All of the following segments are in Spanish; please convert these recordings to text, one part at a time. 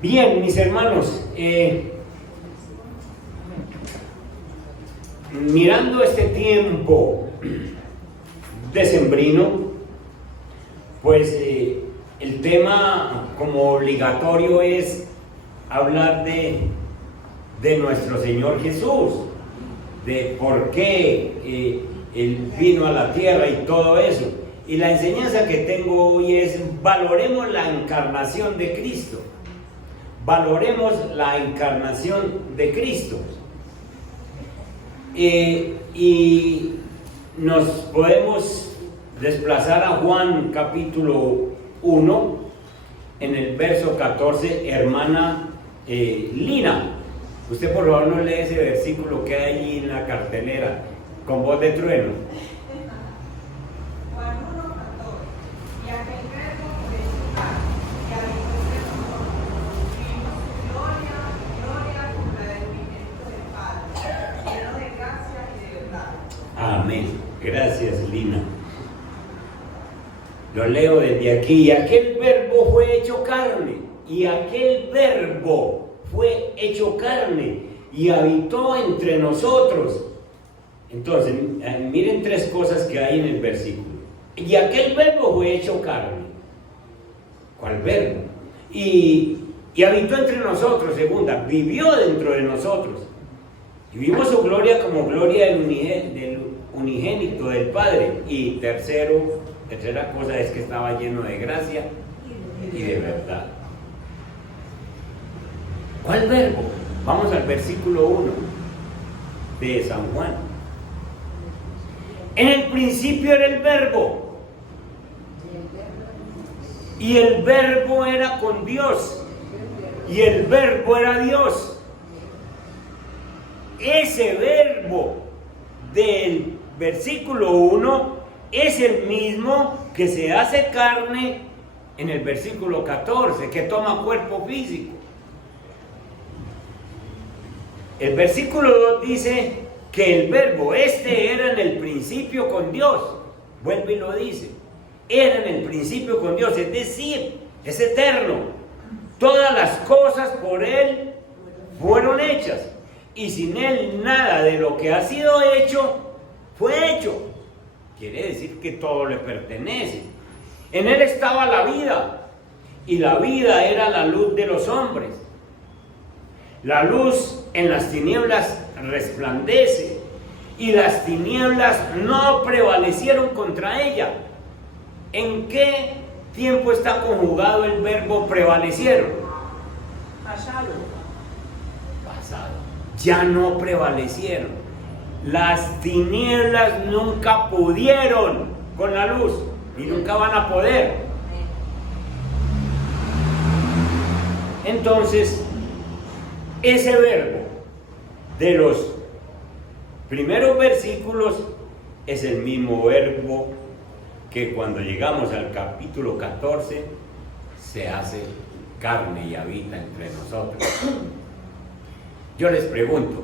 Bien, mis hermanos, mirando este tiempo decembrino, pues el tema como obligatorio es hablar de nuestro Señor Jesús, de por qué Él vino a la tierra y todo eso. Y la enseñanza que tengo hoy es: valoremos la encarnación de Cristo. Valoremos la encarnación de Cristo. Y nos podemos desplazar a Juan capítulo 1, en el verso 14, hermana Lina. Usted por favor no lee ese versículo que hay allí en la cartelera, con voz de trueno. Juan 1:14. Y aquel verbo fue hecho carne, y habitó entre nosotros, y vimos su gloria, gloria como la del unigénito del Padre, lleno de gracia y de verdad. Amén. Gracias, Lina. Lo leo desde aquí. Y aquel verbo fue hecho carne, y aquel verbo fue hecho carne, y habitó entre nosotros. Entonces, miren tres cosas que hay en el versículo. Y aquel verbo fue hecho carne. ¿Cuál verbo? Y habitó entre nosotros. Segunda, vivió dentro de nosotros. Y vimos su gloria como gloria del unigénito del Padre. Y tercera cosa es que estaba lleno de gracia y de verdad. ¿Cuál verbo? Vamos al versículo 1 de San Juan. En el principio era el verbo, y el verbo era con Dios, y el verbo era Dios. Ese verbo del versículo 1 es el mismo que se hace carne en el versículo 14, que toma cuerpo físico. El versículo 2 dice que el verbo era en el principio con Dios. Vuelve y lo dice. Era en el principio con Dios, es decir, es eterno. Todas las cosas por Él fueron hechas, y sin Él nada de lo que ha sido hecho fue hecho. Quiere decir que todo le pertenece. En Él estaba la vida, y la vida era la luz de los hombres. La luz en las tinieblas resplandece, y las tinieblas no prevalecieron contra ella. ¿En qué tiempo está conjugado el verbo prevalecieron? Pasado. Pasado. Ya no prevalecieron. Las tinieblas nunca pudieron con la luz, y nunca van a poder. Entonces, ese verbo de los primeros versículos es el mismo verbo que cuando llegamos al capítulo 14 se hace carne y habita entre nosotros. Yo les pregunto,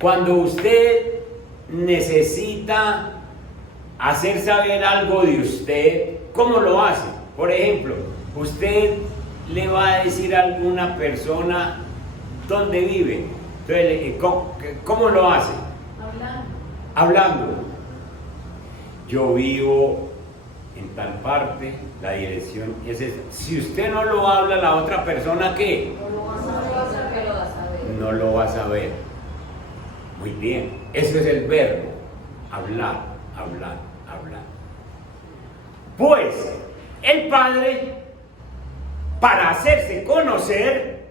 cuando usted necesita hacer saber algo de usted, ¿cómo lo hace? Por ejemplo, usted le va a decir a alguna persona dónde vive. Entonces, ¿cómo lo hace? Hablando. Yo vivo en tal parte, la dirección es esa. Si usted no lo habla, la otra persona, ¿qué? No lo va a saber. Muy bien, ese es el verbo. Hablar, hablar, hablar. Pues, el Padre, para hacerse conocer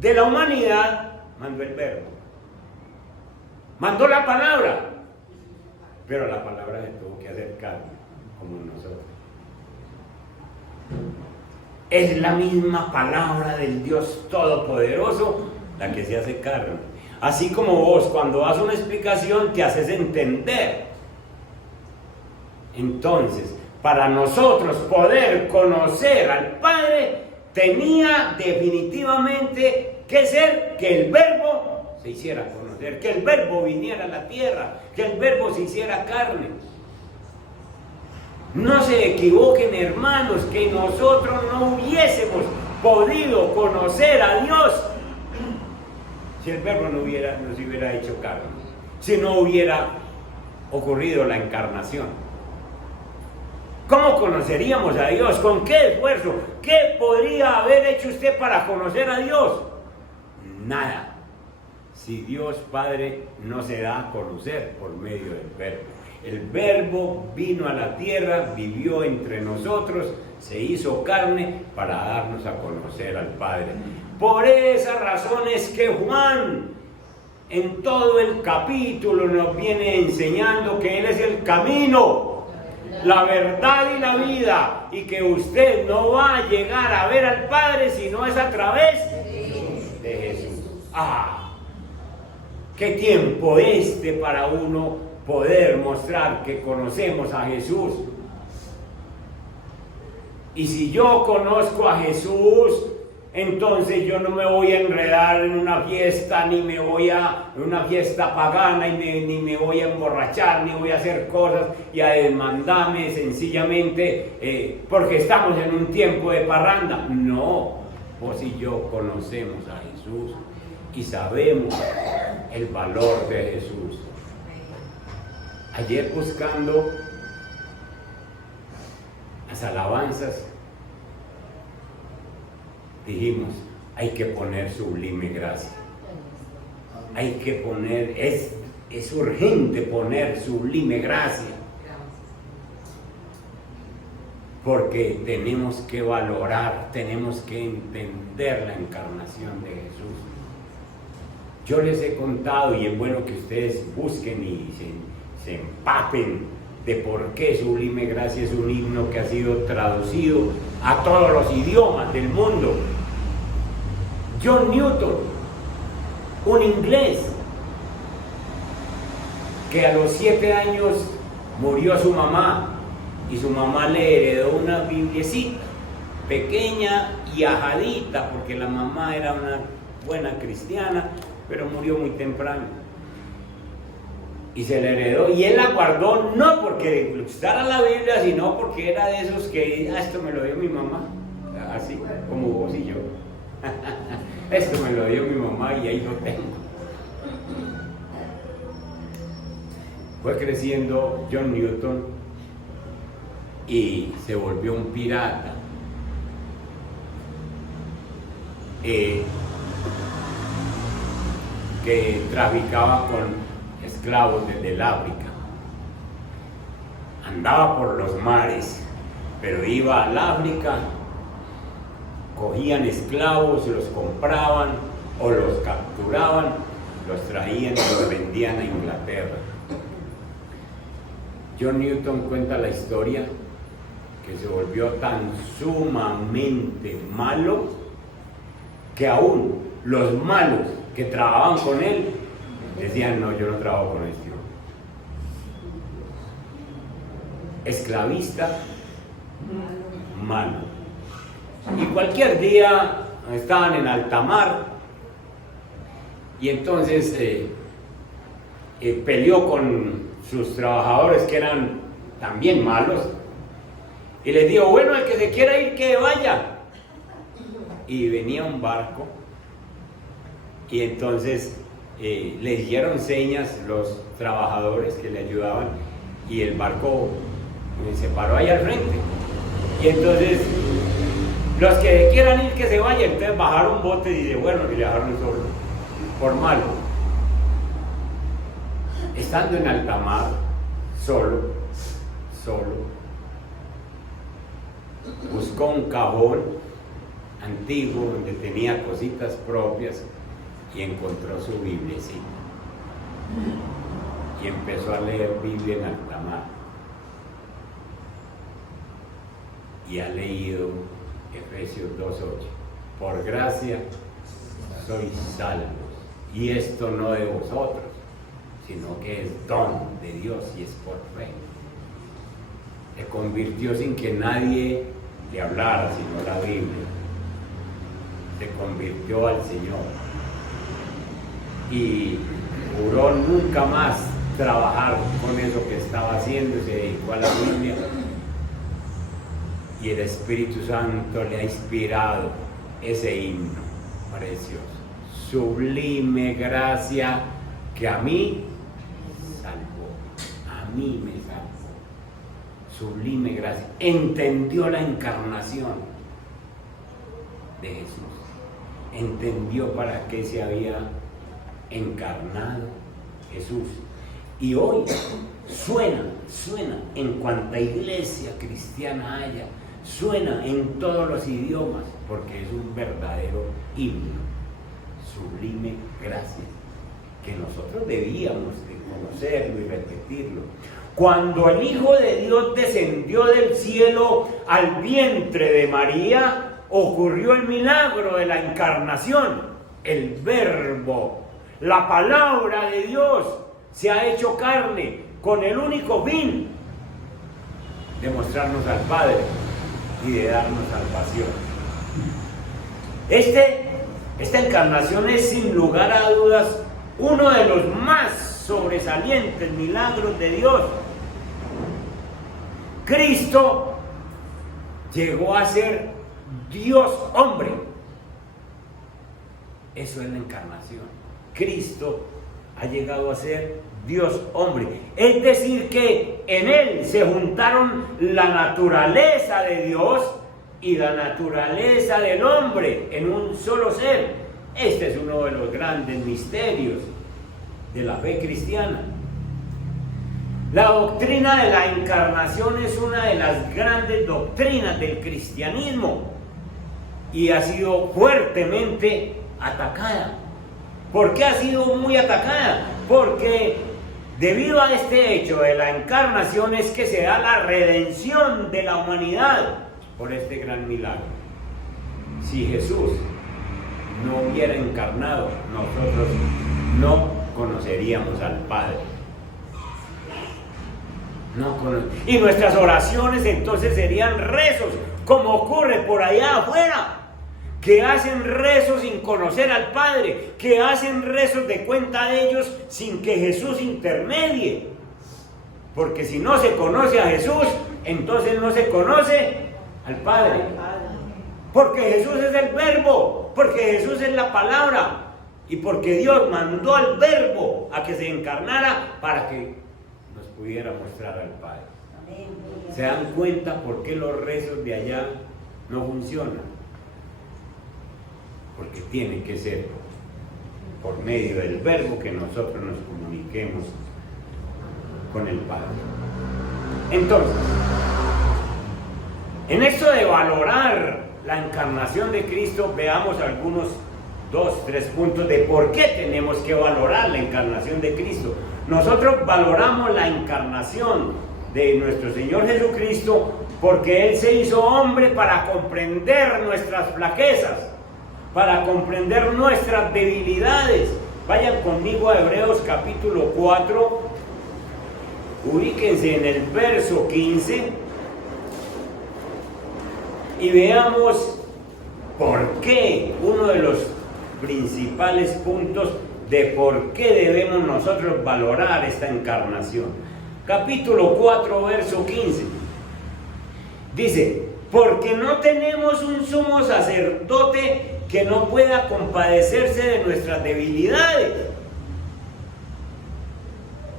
de la humanidad, mandó el verbo. Mandó la palabra. Pero la palabra se tuvo que hacer carne, como nosotros. Es la misma palabra del Dios Todopoderoso la que se hace carne. Así como vos, cuando das una explicación, te haces entender. Entonces, para nosotros poder conocer al Padre, tenía definitivamente que ser que el verbo se hiciera conocer, que el verbo viniera a la tierra, que el verbo se hiciera carne. No se equivoquen, hermanos, que nosotros no hubiésemos podido conocer a Dios si el Verbo no se hubiera hecho carne, si no hubiera ocurrido la encarnación. ¿Cómo conoceríamos a Dios? ¿Con qué esfuerzo? ¿Qué podría haber hecho usted para conocer a Dios? Nada. Si Dios Padre no se da a conocer por medio del Verbo. El Verbo vino a la tierra, vivió entre nosotros, se hizo carne para darnos a conocer al Padre. Por esa razón es que Juan en todo el capítulo nos viene enseñando que Él es el camino, la verdad y la vida, y que usted no va a llegar a ver al Padre si no es a través de Jesús. ¡Qué tiempo para uno poder mostrar que conocemos a Jesús! Y si yo conozco a Jesús, entonces yo no me voy a enredar en una fiesta, ni me voy a una fiesta pagana, ni me voy a emborrachar, ni voy a hacer cosas y a demandarme sencillamente porque estamos en un tiempo de parranda. No, pues si yo conocemos a Jesús y sabemos el valor de Jesús. Ayer buscando las alabanzas, dijimos, hay que poner sublime gracia. Hay que poner, es urgente poner sublime gracia. Porque tenemos que valorar, tenemos que entender la encarnación de Jesús. Yo les he contado, y es bueno que ustedes busquen y se empapen de por qué Sublime Gracia es un himno que ha sido traducido a todos los idiomas del mundo. John Newton, un inglés, que a los 7 años murió su mamá, y su mamá le heredó una bibliecita, pequeña y ajadita, porque la mamá era una buena cristiana, pero murió muy temprano. Y se le heredó, y él la guardó no porque le gustara la Biblia, sino porque era de esos que, esto me lo dio mi mamá, así como vos y yo. Esto me lo dio mi mamá y ahí lo tengo. Fue creciendo John Newton y se volvió un pirata. Que traficaba con esclavos desde el África. Andaba por los mares, pero iba al África, cogían esclavos, los compraban o los capturaban, los traían y los vendían a Inglaterra. John Newton cuenta la historia que se volvió tan sumamente malo que aún los malos que trabajaban con él decían, no, yo no trabajo con este hombre. Esclavista, malo. Y cualquier día estaban en alta mar y entonces peleó con sus trabajadores que eran también malos y les dijo, bueno, el que se quiera ir que vaya. Y venía un barco y entonces le dieron señas los trabajadores que le ayudaban y el barco se paró ahí al frente. Y entonces los que quieran ir que se vayan, entonces bajaron botes y dice, bueno, y le dejaron solo, por malo. Estando en alta mar, solo, buscó un cajón antiguo donde tenía cositas propias y encontró su biblicita y empezó a leer Biblia en alta mar y ha leído Efesios 2:8. Por gracia sois salvos, y esto no de vosotros, sino que es don de Dios y es por fe. Se convirtió sin que nadie le hablara sino la Biblia. Se convirtió al Señor y juró nunca más trabajar con eso que estaba haciendo, se dedicó a la Biblia y el Espíritu Santo le ha inspirado ese himno precioso. Sublime gracia que a mí salvó, a mí me salvó. Sublime gracia. Entendió la encarnación de Jesús. Entendió para qué se había encarnado Jesús. Y hoy suena en cuanta iglesia cristiana haya, suena en todos los idiomas, porque es un verdadero himno. Sublime gracia, que nosotros debíamos de conocerlo y repetirlo. Cuando el Hijo de Dios descendió del cielo al vientre de María, ocurrió el milagro de la encarnación. El Verbo, la palabra de Dios, se ha hecho carne con el único fin de mostrarnos al Padre y de darnos salvación. Esta encarnación es sin lugar a dudas uno de los más sobresalientes milagros de Dios. Cristo llegó a ser Dios hombre. Eso es la encarnación. Cristo ha llegado a ser Dios hombre. Es decir, que en Él se juntaron la naturaleza de Dios y la naturaleza del hombre en un solo ser. Este es uno de los grandes misterios de la fe cristiana. La doctrina de la encarnación es una de las grandes doctrinas del cristianismo y ha sido fuertemente atacada. ¿Por qué ha sido muy atacada? Porque debido a este hecho de la encarnación es que se da la redención de la humanidad por este gran milagro. Si Jesús no hubiera encarnado, nosotros no conoceríamos al Padre. Y nuestras oraciones entonces serían rezos, como ocurre por allá afuera, que hacen rezos sin conocer al Padre, que hacen rezos de cuenta de ellos sin que Jesús intermedie. Porque si no se conoce a Jesús, entonces no se conoce al Padre. Porque Jesús es el Verbo, porque Jesús es la palabra, y porque Dios mandó al Verbo a que se encarnara para que nos pudiera mostrar al Padre. ¿Se dan cuenta por qué los rezos de allá no funcionan? Porque tiene que ser por medio del Verbo que nosotros nos comuniquemos con el Padre. Entonces, en esto de valorar la encarnación de Cristo, veamos algunos 2-3 puntos de por qué tenemos que valorar la encarnación de Cristo. Nosotros valoramos la encarnación de nuestro Señor Jesucristo porque Él se hizo hombre para comprender nuestras flaquezas, para comprender nuestras debilidades. Vayan conmigo a Hebreos capítulo 4, ubíquense en el verso 15 y veamos por qué, uno de los principales puntos de por qué debemos nosotros valorar esta encarnación. Capítulo 4, verso 15. Dice: porque no tenemos un sumo sacerdote que no pueda compadecerse de nuestras debilidades,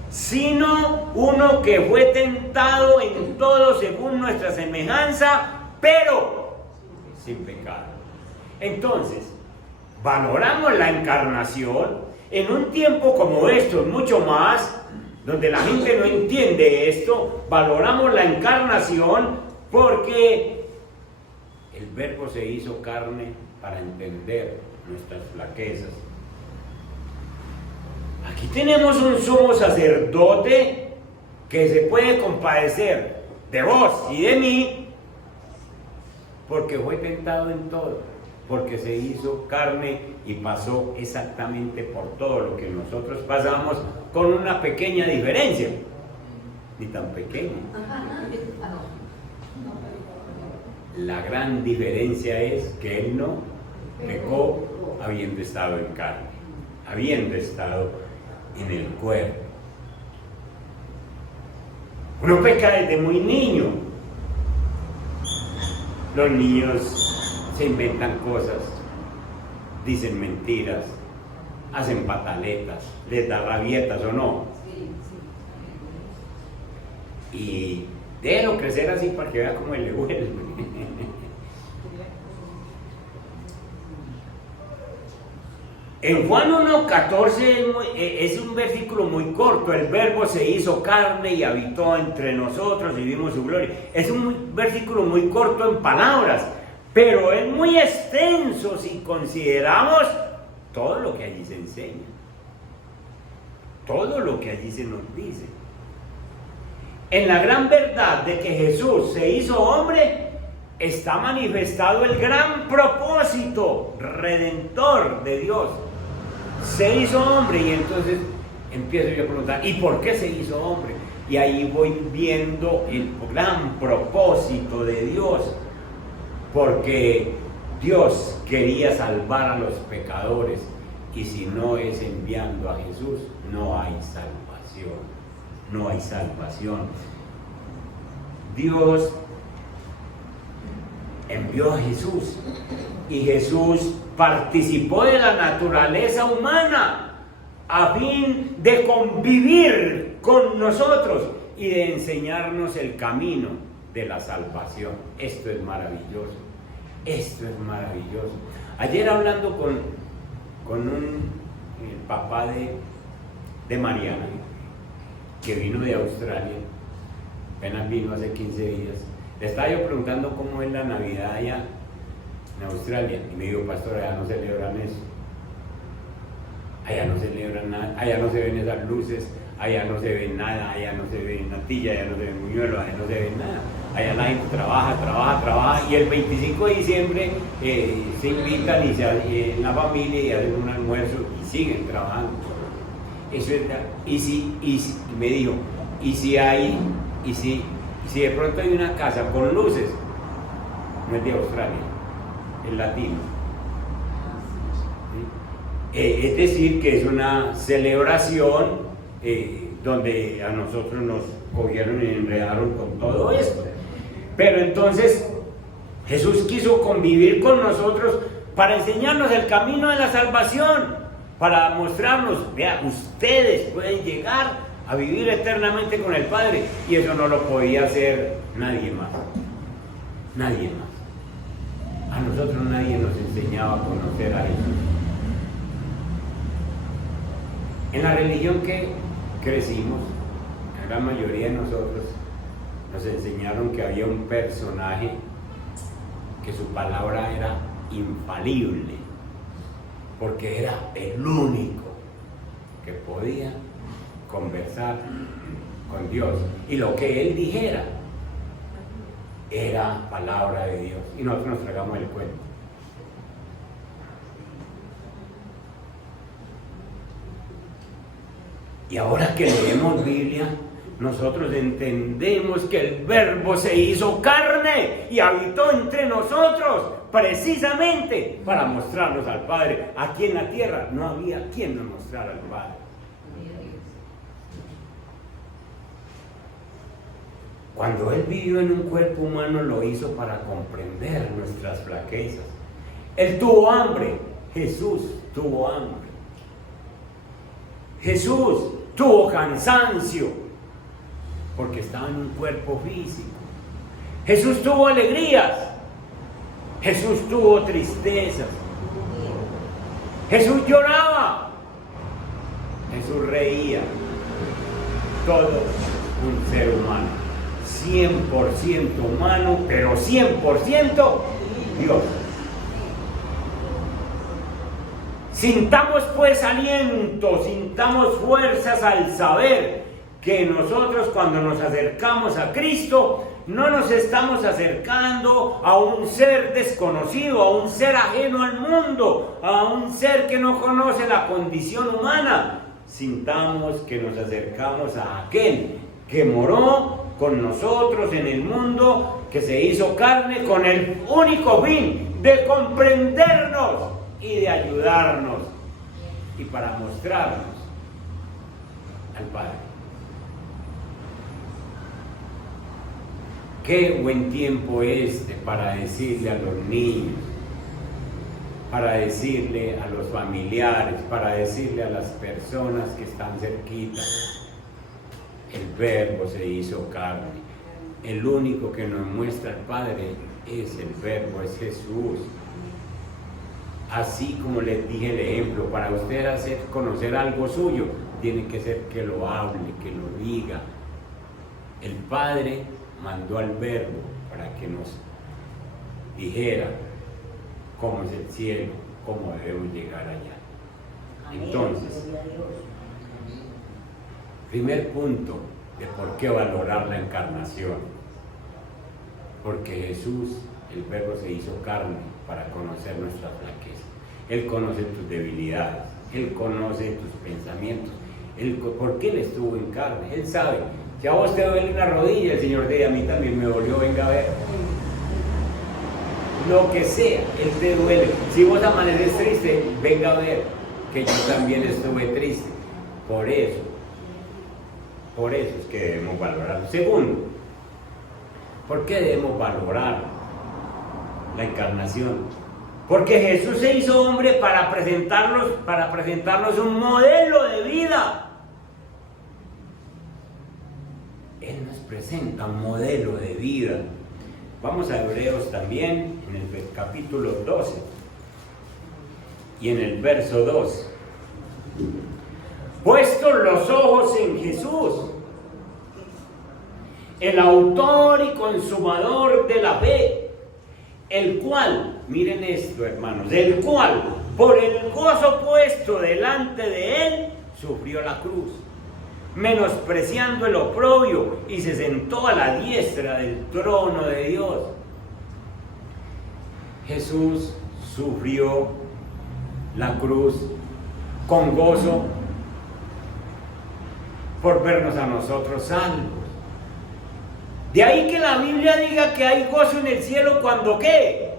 sino uno que fue tentado en todo según nuestra semejanza, pero sin pecado. Entonces, valoramos la encarnación en un tiempo como estos, mucho más, donde la gente no entiende esto. Valoramos la encarnación porque el Verbo se hizo carne para entender nuestras flaquezas. Aquí tenemos un sumo sacerdote que se puede compadecer de vos y de mí, porque fue tentado en todo, porque se hizo carne y pasó exactamente por todo lo que nosotros pasamos, con una pequeña diferencia, ni tan pequeña. La gran diferencia es que Él no pecó habiendo estado en carne, habiendo estado en el cuerpo. Uno peca desde muy niño. Los niños se inventan cosas, dicen mentiras, hacen pataletas, les da rabietas o no. Y déjelo crecer así para que vea cómo le vuelve. En Juan 1:14 es un versículo muy corto. El verbo se hizo carne y habitó entre nosotros y vimos su gloria. Es un versículo muy corto en palabras, pero es muy extenso si consideramos todo lo que allí se enseña, todo lo que allí se nos dice. En la gran verdad de que Jesús se hizo hombre, está manifestado el gran propósito redentor de Dios. Se hizo hombre, y entonces empiezo yo a preguntar, ¿y por qué se hizo hombre? Y ahí voy viendo el gran propósito de Dios, porque Dios quería salvar a los pecadores, y si no es enviando a Jesús, no hay salvación, no hay salvación. Dios envió a Jesús, y Jesús participó de la naturaleza humana a fin de convivir con nosotros y de enseñarnos el camino de la salvación. Esto es maravilloso, esto es maravilloso. Ayer hablando con el papá de Mariana, que vino de Australia, apenas vino hace 15 días, le estaba yo preguntando cómo es la Navidad allá en Australia, y me dijo, pastor, allá no celebran eso, allá no celebran nada, allá no se ven esas luces, allá no se ve nada, allá no se ve natilla, allá no se ve muñuelo, allá no se ve nada, allá la gente trabaja, y el 25 de diciembre se invitan en la familia y hacen un almuerzo y siguen trabajando. Eso es, y me dijo, y si de pronto hay una casa con luces, no es de Australia, es latino. Es decir, que es una celebración donde a nosotros nos cogieron y enredaron con todo esto. Pero entonces Jesús quiso convivir con nosotros para enseñarnos el camino de la salvación, para mostrarnos, vea, ustedes pueden llegar a vivir eternamente con el Padre, y eso no lo podía hacer nadie más, nadie más. A nosotros nadie nos enseñaba a conocer a Jesús. En la religión que crecimos, la gran mayoría de nosotros nos enseñaron que había un personaje que su palabra era infalible, porque era el único que podía conversar con Dios, y lo que él dijera era palabra de Dios, y nosotros nos tragamos el cuento. Y ahora que leemos Biblia, nosotros entendemos que el Verbo se hizo carne y habitó entre nosotros, precisamente para mostrarnos al Padre. Aquí en la tierra no había quien nos mostrara al Padre. Cuando Él vivió en un cuerpo humano, lo hizo para comprender nuestras flaquezas. Él tuvo hambre, Jesús tuvo hambre. Jesús tuvo cansancio, porque estaba en un cuerpo físico. Jesús tuvo alegrías, Jesús tuvo tristezas. Jesús lloraba, Jesús reía. Todo un ser humano, 100% humano, pero 100% Dios. Sintamos pues aliento, sintamos fuerzas al saber que nosotros, cuando nos acercamos a Cristo, no nos estamos acercando a un ser desconocido, a un ser ajeno al mundo, a un ser que no conoce la condición humana. Sintamos que nos acercamos a aquel que moró con nosotros en el mundo, que se hizo carne con el único fin de comprendernos y de ayudarnos, y para mostrarnos al Padre. Qué buen tiempo este para decirle a los niños para decirle a los familiares, para decirle a las personas que están cerquita, el Verbo se hizo carne. El único que nos muestra al Padre es el Verbo, es Jesús. Así como les dije el ejemplo, para usted hacer conocer algo suyo, tiene que ser que lo hable, que lo diga. El Padre mandó al Verbo para que nos dijera cómo es el cielo, cómo debemos llegar allá. Entonces, primer punto de por qué valorar la encarnación. Porque Jesús, el Verbo, se hizo carne para conocer nuestra flaqueza. Él conoce tus debilidades, Él conoce tus pensamientos. ¿Por qué Él estuvo en carne? Él sabe. Si a vos te duele una rodilla, el Señor dice, a mí también me dolió, venga a ver. Lo que sea, Él te duele. Si vos amaneces triste, venga a ver que yo también estuve triste. Por eso es que debemos valorarlo. Segundo, ¿por qué debemos valorar la encarnación? Porque Jesús se hizo hombre para presentarnos un modelo de vida. Él nos presenta un modelo de vida. Vamos a Hebreos también, en el capítulo 12 y en el verso 2. Puestos los ojos en Jesús, el autor y consumador de la fe, el cual, miren esto hermanos, el cual por el gozo puesto delante de él, sufrió la cruz, menospreciando el oprobio, y se sentó a la diestra del trono de Dios. Jesús sufrió la cruz con gozo por vernos a nosotros salvos. De ahí que la Biblia diga que hay gozo en el cielo cuando ¿qué?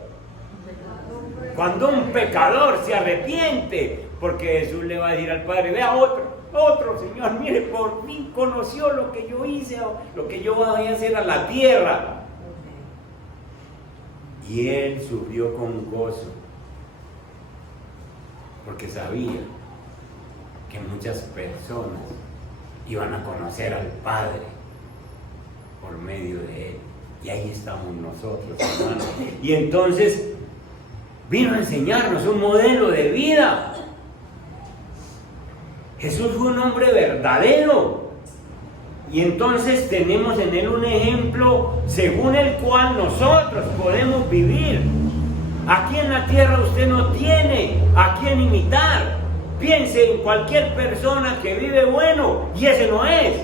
Cuando un pecador se arrepiente, porque Jesús le va a decir al Padre, vea otro Señor, mire, por fin conoció lo que yo hice, lo que yo voy a hacer a la tierra. Y Él sufrió con gozo, porque sabía que muchas personas iban a conocer al Padre por medio de Él. Y ahí estamos nosotros, hermanos. Y entonces vino a enseñarnos un modelo de vida. Jesús fue un hombre verdadero. Y entonces tenemos en Él un ejemplo según el cual nosotros podemos vivir. Aquí en la tierra usted no tiene a quién imitar. Piense en cualquier persona que vive bueno y ese no es.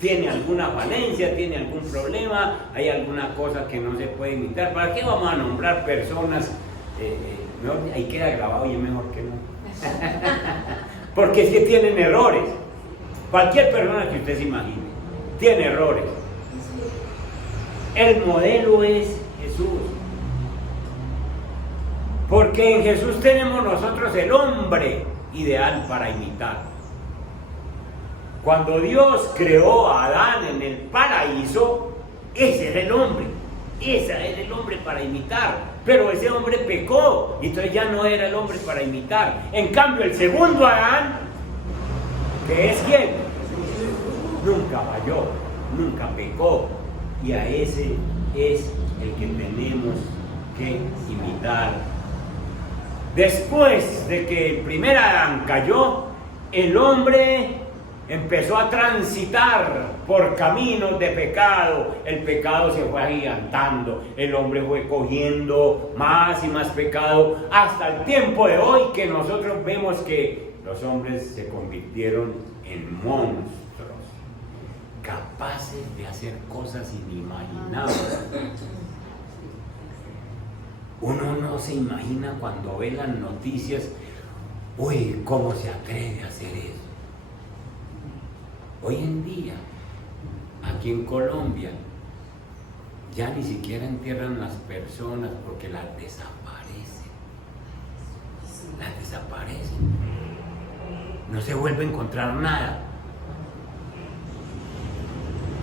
Tiene alguna falencia, tiene algún problema, hay alguna cosa que no se puede imitar. ¿Para qué vamos a nombrar personas? No, ahí queda grabado y es mejor que no. Porque es que tienen errores. Cualquier persona que usted se imagine tiene errores. El modelo es Jesús. Porque en Jesús tenemos nosotros el hombre ideal para imitar. Cuando Dios creó a Adán en el paraíso, ese era el hombre. Ese era el hombre para imitar. Pero ese hombre pecó, y entonces ya no era el hombre para imitar. En cambio, el segundo Adán, que es ¿quién? Nunca falló, nunca pecó. Y a ese es el que tenemos que imitar. Después de que el primer Adán cayó, el hombre empezó a transitar por caminos de pecado. El pecado se fue agigantando, el hombre fue cogiendo más y más pecado, hasta el tiempo de hoy que nosotros vemos que los hombres se convirtieron en monstruos, capaces de hacer cosas inimaginables. Uno no se imagina cuando ve las noticias, uy, ¿cómo se atreve a hacer eso? Hoy en día, aquí en Colombia, ya ni siquiera entierran las personas porque las desaparecen. Las desaparecen. No se vuelve a encontrar nada.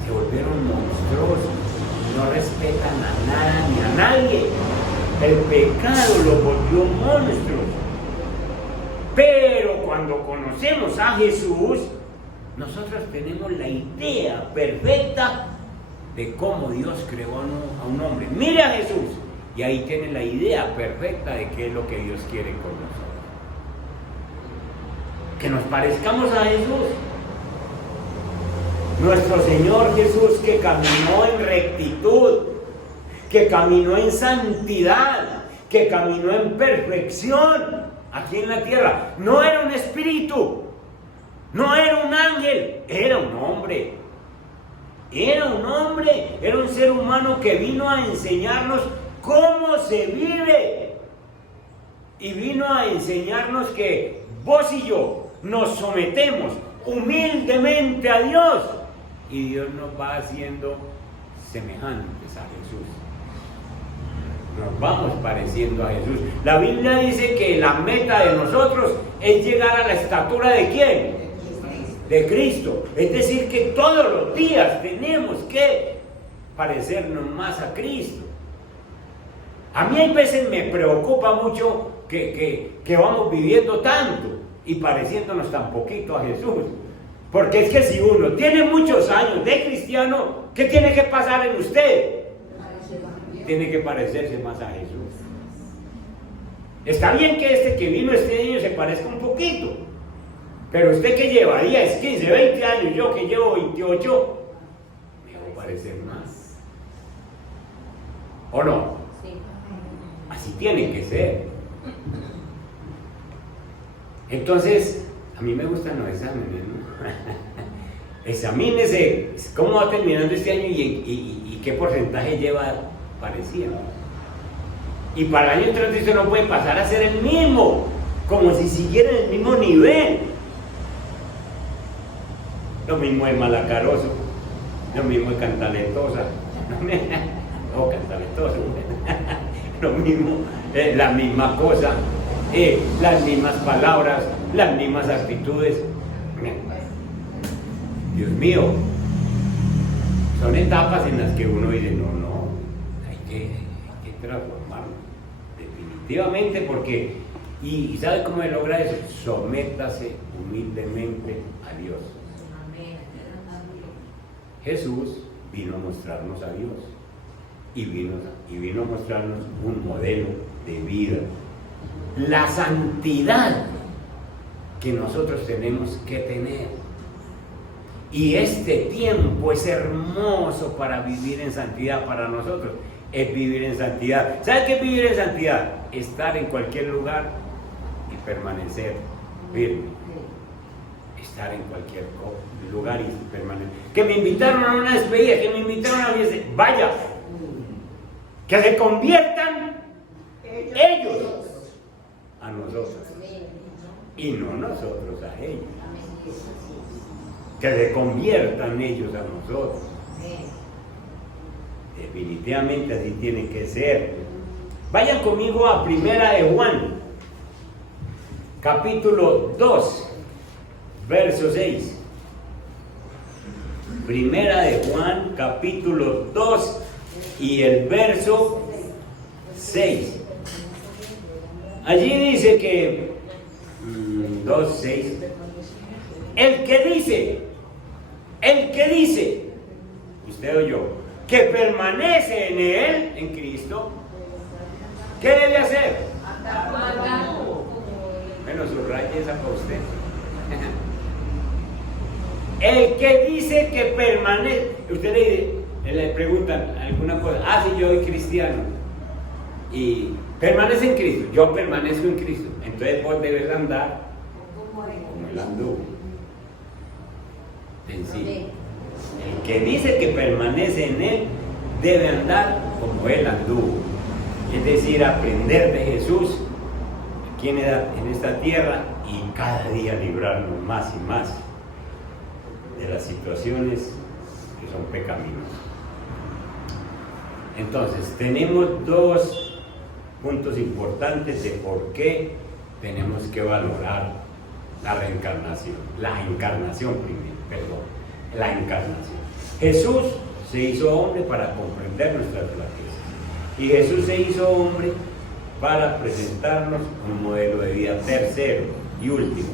Se volvieron monstruosos. No respetan a nada ni a nadie. El pecado lo volvió monstruos. Pero cuando conocemos a Jesús, nosotros tenemos la idea perfecta de cómo Dios creó a un hombre. Mire a Jesús y ahí tiene la idea perfecta de qué es lo que Dios quiere con nosotros. Que nos parezcamos a Jesús. Nuestro Señor Jesús, que caminó en rectitud, que caminó en santidad, que caminó en perfección aquí en la tierra. No era un espíritu, no era un ángel, era un hombre. Era un hombre, era un ser humano que vino a enseñarnos cómo se vive. Y vino a enseñarnos que vos y yo nos sometemos humildemente a Dios. Y Dios nos va haciendo semejantes a Jesús. Nos vamos pareciendo a Jesús. La Biblia dice que la meta de nosotros es llegar a la estatura ¿de quién? De Cristo. Es decir, que todos los días tenemos que parecernos más a Cristo. A mí hay veces me preocupa mucho que vamos viviendo tanto y pareciéndonos tan poquito a Jesús. Porque es que si uno tiene muchos años de cristiano, ¿qué tiene que pasar en usted? Tiene que parecerse más a Jesús. Está bien que que vino este año se parezca un poquito, pero usted que lleva 10, 15, 20 años, yo que llevo 28, me voy a parecer más. ¿O no? Sí. Así tiene que ser. Entonces, a mí me gustan los exámenes, ¿no? Examínese cómo va terminando este año y qué porcentaje lleva parecido. Y para el año entrante usted no puede pasar a ser el mismo, como si siguiera en el mismo nivel. Lo mismo es malacaroso, lo mismo es cantaletosa, no cantaletosa, lo mismo, la misma cosa, las mismas palabras, las mismas actitudes. Dios mío, son etapas en las que uno dice, no, hay que transformarlo, definitivamente, porque, y ¿sabe cómo se logra eso? Sométase humildemente a Dios. Jesús vino a mostrarnos a Dios y vino a mostrarnos un modelo de vida. La santidad que nosotros tenemos que tener. Y este tiempo es hermoso para vivir en santidad para nosotros. Es vivir en santidad. ¿Sabe qué es vivir en santidad? Estar en cualquier lugar y permanecer firme. Estar en cualquier lugar y permanecer. Que me invitaron a una despedida, que me invitaron a una fiesta. Vaya. Que se conviertan ellos a nosotros. Y no nosotros a ellos. Que se conviertan ellos a nosotros. Definitivamente así tiene que ser. Vayan conmigo a Primera de Juan, capítulo 2, verso 6. Primera de Juan, capítulo 2 y el verso 6. Allí dice que 2, 6. El que dice, usted o yo, que permanece en él, en Cristo, ¿qué debe hacer? Bueno, subraye esa para usted. El que dice que permanece, usted le preguntan alguna cosa, si yo soy cristiano y permanece en Cristo, yo permanezco en Cristo, entonces vos debes andar como él anduvo. Sencillo. El que dice que permanece en él debe andar como él anduvo, es decir, aprender de Jesús aquí en esta tierra y cada día librarnos más y más de las situaciones que son pecaminosas. Entonces, tenemos dos puntos importantes de por qué tenemos que valorar la reencarnación, la encarnación primero, la encarnación. Jesús se hizo hombre para comprender nuestras flaquezas y Jesús se hizo hombre para presentarnos un modelo de vida. Tercero y último,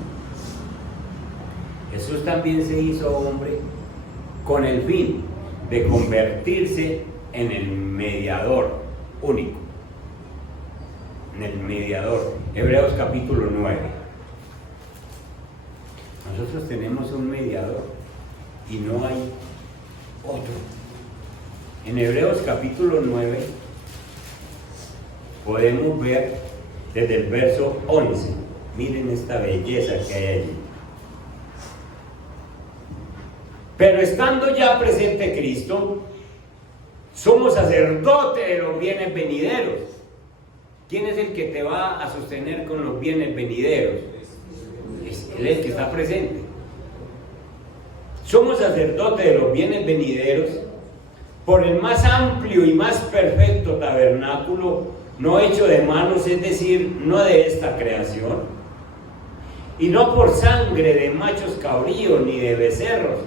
Jesús también se hizo hombre con el fin de convertirse en el mediador único. En el mediador. Hebreos capítulo 9. Nosotros tenemos un mediador y no hay otro. En Hebreos capítulo 9 podemos ver desde el verso 11. Miren esta belleza que hay allí. Pero estando ya presente Cristo, somos sacerdote de los bienes venideros. ¿Quién es el que te va a sostener con los bienes venideros? Es Él el que está presente. Somos sacerdote de los bienes venideros por el más amplio y más perfecto tabernáculo, no hecho de manos, es decir, no de esta creación, y no por sangre de machos cabríos ni de becerros,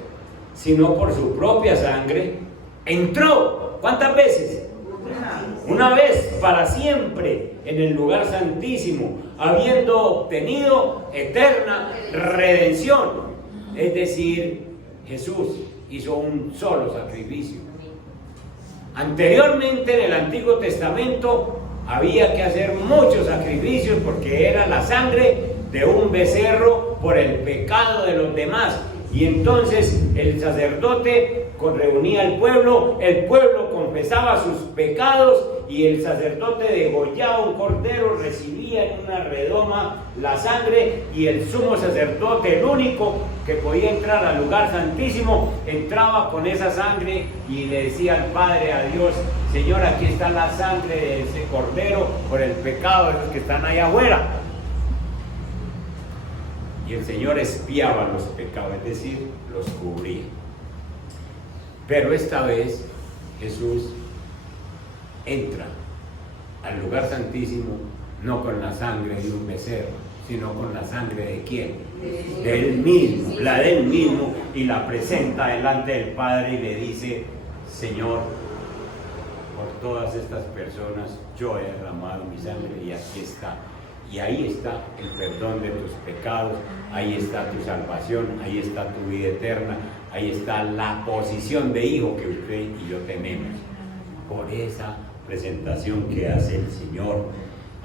sino por su propia sangre, entró. ¿Cuántas veces? Una vez para siempre en el lugar santísimo, habiendo obtenido eterna redención. Es decir, Jesús hizo un solo sacrificio. Anteriormente en el Antiguo Testamento había que hacer muchos sacrificios porque era la sangre de un becerro por el pecado de los demás. Y entonces el sacerdote reunía al pueblo, el pueblo confesaba sus pecados y el sacerdote degollaba un cordero, recibía en una redoma la sangre y el sumo sacerdote, el único que podía entrar al lugar santísimo, entraba con esa sangre y le decía al Padre, a Dios: Señor, aquí está la sangre de ese cordero por el pecado de los que están allá afuera. Y el Señor expiaba los pecados, es decir, los cubría. Pero esta vez Jesús entra al lugar santísimo no con la sangre de un becerro, sino con la sangre de ¿quién? De él mismo, la de él mismo, y la presenta delante del Padre y le dice: Señor, por todas estas personas yo he derramado mi sangre y aquí está. Y ahí está el perdón de tus pecados, ahí está tu salvación, ahí está tu vida eterna, ahí está la posición de hijo que usted y yo tenemos. Por esa presentación que hace el Señor,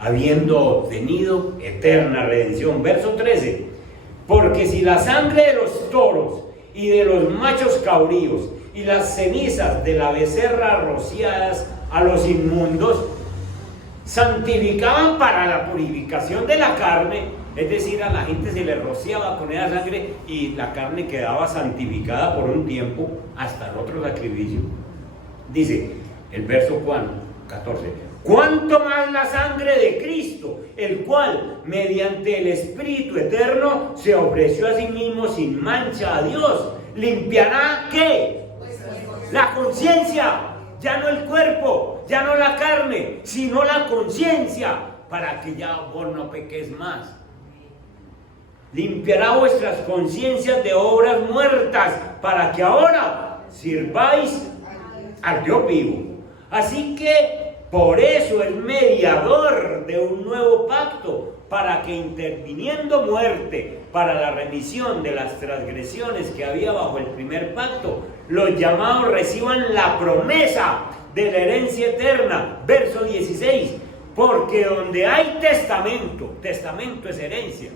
habiendo obtenido eterna redención. Verso 13. Porque si la sangre de los toros y de los machos cabríos y las cenizas de la becerra rociadas a los inmundos santificaban para la purificación de la carne, es decir, a la gente se le rociaba con esa sangre y la carne quedaba santificada por un tiempo hasta el otro sacrificio. Dice el verso 14: cuánto más la sangre de Cristo, el cual mediante el Espíritu eterno se ofreció a sí mismo sin mancha a Dios, limpiará ¿qué? La conciencia. Ya no el cuerpo, ya no la carne, sino la conciencia, para que ya vos no peques más. Limpiará vuestras conciencias de obras muertas, para que ahora sirváis al Dios vivo. Así que por eso es mediador de un nuevo pacto, para que interviniendo muerte para la remisión de las transgresiones que había bajo el primer pacto, los llamados reciban la promesa de la herencia eterna. Verso 16: porque donde hay testamento, testamento es herencia.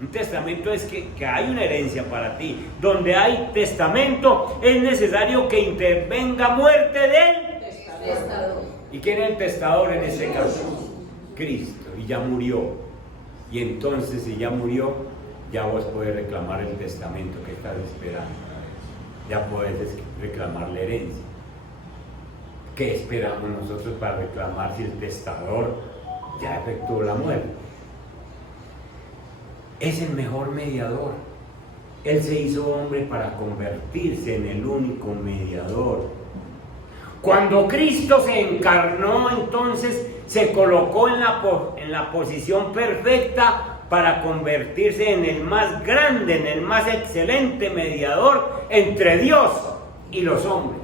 Un testamento es que hay una herencia para ti. Donde hay testamento es necesario que intervenga muerte del testador. ¿Y quién es el testador en este caso? Cristo. Y ya murió. Y entonces, si ya murió, ya vos podés reclamar el testamento que estás esperando. Ya podés reclamar la herencia. ¿Qué esperamos nosotros para reclamar si el testador ya efectuó la muerte? Es el mejor mediador. Él se hizo hombre para convertirse en el único mediador. Cuando Cristo se encarnó, entonces se colocó en la posición perfecta para convertirse en el más grande, en el más excelente mediador entre Dios y los hombres.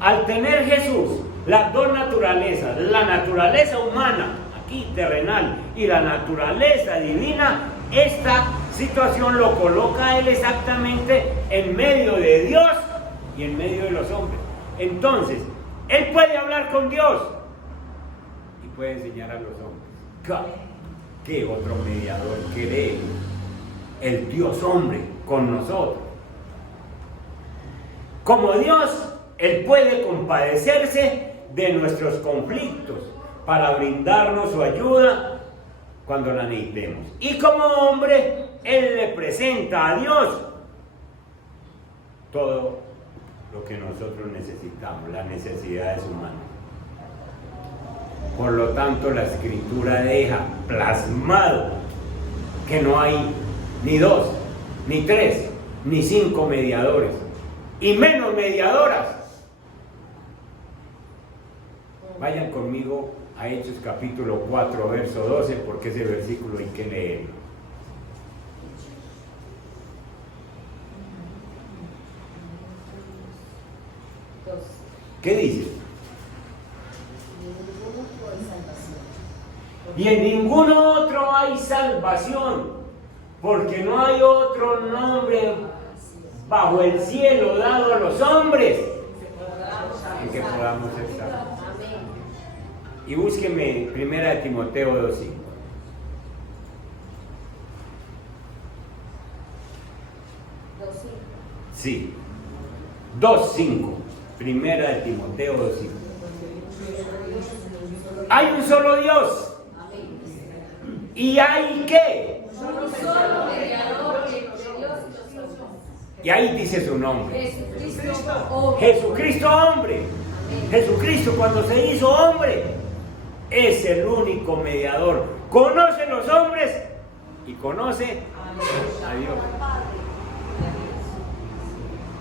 Al tener Jesús las dos naturalezas, la naturaleza humana, aquí terrenal, y la naturaleza divina, esta situación lo coloca a él exactamente en medio de Dios y en medio de los hombres. Entonces, él puede hablar con Dios y puede enseñar a los hombres. ¿Qué otro mediador quiere el Dios hombre con nosotros? Como Dios, él puede compadecerse de nuestros conflictos para brindarnos su ayuda cuando la necesitemos. Y como hombre, él le presenta a Dios todo lo que nosotros necesitamos, las necesidades humanas. Por lo tanto, la Escritura deja plasmado que no hay ni 2, ni 3, ni 5 mediadores, y menos mediadoras. Vayan conmigo a Hechos capítulo 4, verso 12, porque ese versículo hay que leerlo. ¿Qué dice? Y en ningún otro hay salvación, porque no hay otro nombre bajo el cielo dado a los hombres en que podamos ser salvos. Y búsqueme 1 Timoteo 2:5. Sí, 2:5. 1 Timoteo 2:5. Hay un solo Dios. ¿Y hay qué? Y ahí dice su nombre. Jesucristo hombre. Jesucristo, cuando se hizo hombre, es el único mediador. Conoce los hombres y conoce a Dios.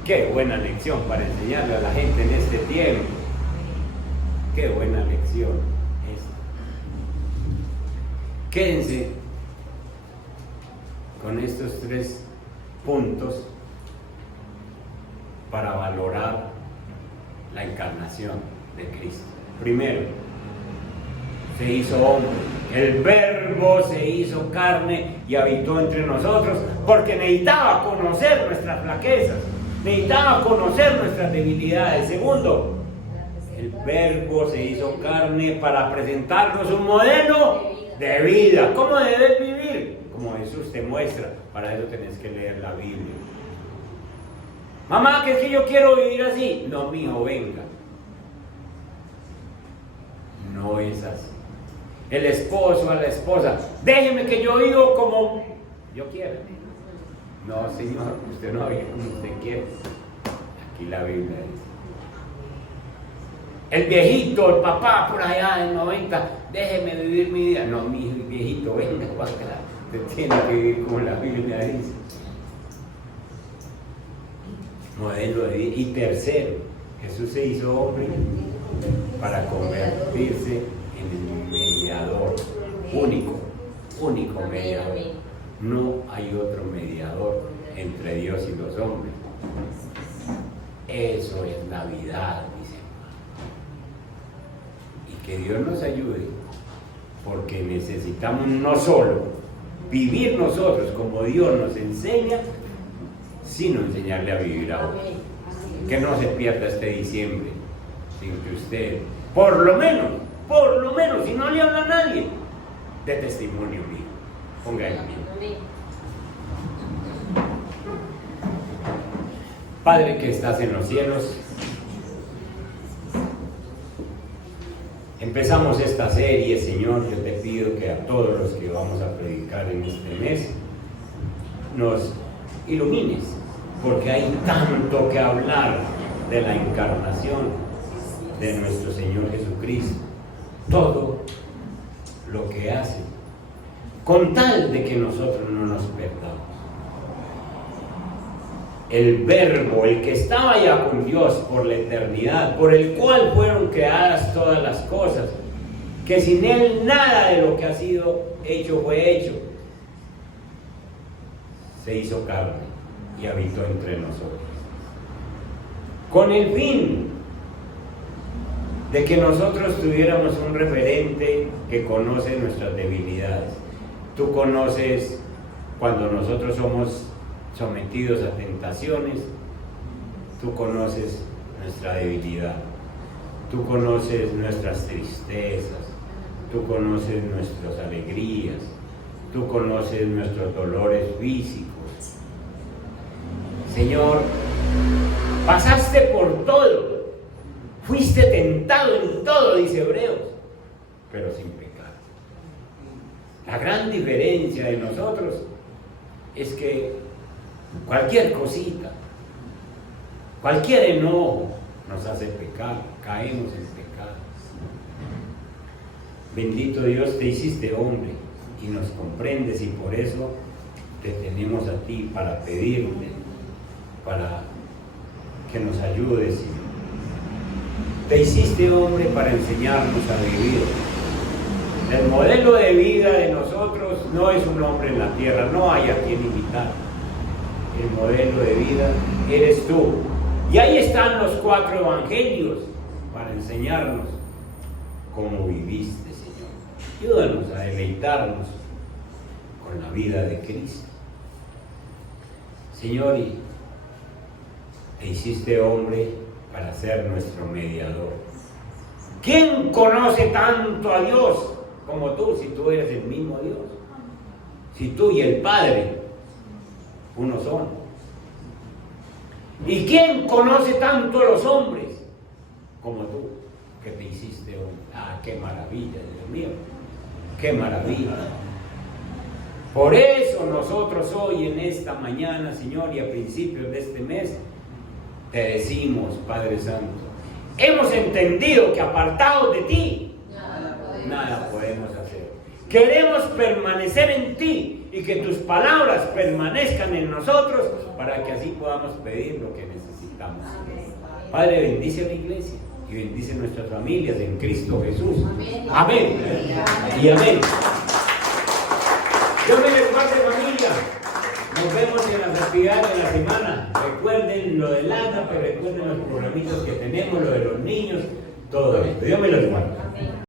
Qué buena lección para enseñarle a la gente en este tiempo. Qué buena lección esta. Quédense con estos 3 puntos para valorar la encarnación de Cristo. Primero, se hizo hombre. El Verbo se hizo carne y habitó entre nosotros porque necesitaba conocer nuestras flaquezas, necesitaba conocer nuestras debilidades. Segundo, el Verbo se hizo carne para presentarnos un modelo de vida. ¿Cómo debes vivir? Como Jesús te muestra. Para eso tenés que leer la Biblia. Mamá, que si yo quiero vivir así. No, mijo, venga. No es así. El esposo a la esposa, déjeme que yo vivo como yo quiera. No, señor, usted no vive como usted quiere. Aquí la Biblia dice. El viejito, el papá por allá de 90, déjeme vivir mi vida. No, mi viejito, venga para acá. Usted tiene que vivir como la Biblia dice. Modelo de vida. Y tercero, Jesús se hizo hombre para convertirse en el mediador único mediador. No hay otro mediador entre Dios y los hombres. Eso es Navidad, dice. Y que Dios nos ayude, porque necesitamos no solo vivir nosotros como Dios nos enseña, sino enseñarle a vivir a otros. Que no se pierda este diciembre sin que usted, por lo menos, si no le habla a nadie, dé testimonio mío. Ponga en mí. Padre que estás en los cielos, empezamos esta serie, Señor. Yo te pido que a todos los que vamos a predicar en este mes nos ilumines, porque hay tanto que hablar de la encarnación de nuestro Señor Jesucristo. Todo lo que hace, con tal de que nosotros no nos perdamos. El Verbo, el que estaba ya con Dios por la eternidad, por el cual fueron creadas todas las cosas, que sin Él nada de lo que ha sido hecho fue hecho, se hizo carne y habitó entre nosotros, con el fin de que nosotros tuviéramos un referente que conoce nuestras debilidades. Tú conoces cuando nosotros somos sometidos a tentaciones, tú conoces nuestra debilidad, tú conoces nuestras tristezas, tú conoces nuestras alegrías, tú conoces nuestros dolores físicos. Señor, pasaste por todo, fuiste tentado en todo, dice Hebreos, pero sin pecado. La gran diferencia de nosotros es que cualquier cosita, cualquier enojo nos hace pecar, caemos en pecado. Bendito Dios, te hiciste hombre y nos comprendes, y por eso te tenemos a ti para pedirte, para que nos ayudes, Señor. Te hiciste hombre para enseñarnos a vivir. El modelo de vida de nosotros no es un hombre en la tierra, no hay a quien imitar. El modelo de vida eres tú. Y ahí están los 4 evangelios para enseñarnos cómo viviste, Señor. Ayúdanos a deleitarnos con la vida de Cristo. Señor, y te hiciste hombre para ser nuestro mediador. ¿Quién conoce tanto a Dios como tú, si tú eres el mismo Dios? Si tú y el Padre uno son. ¿Y quién conoce tanto a los hombres como tú, que te hiciste hombre? Ah, qué maravilla, Dios mío, qué maravilla. Por eso nosotros hoy, en esta mañana, Señor, y a principios de este mes, te decimos, Padre Santo, hemos entendido que apartados de ti, nada podemos hacer. Queremos permanecer en ti y que tus palabras permanezcan en nosotros para que así podamos pedir lo que necesitamos. Padre, bendice a la iglesia y bendice nuestras familias en Cristo Jesús. Amén. Y amén. Dios me les guarde, familia. Nos vemos en las actividades de la semana. Recuerden lo del AGAPE, recuerden los programitas que tenemos, lo de los niños, todo esto. Dios me los guarde.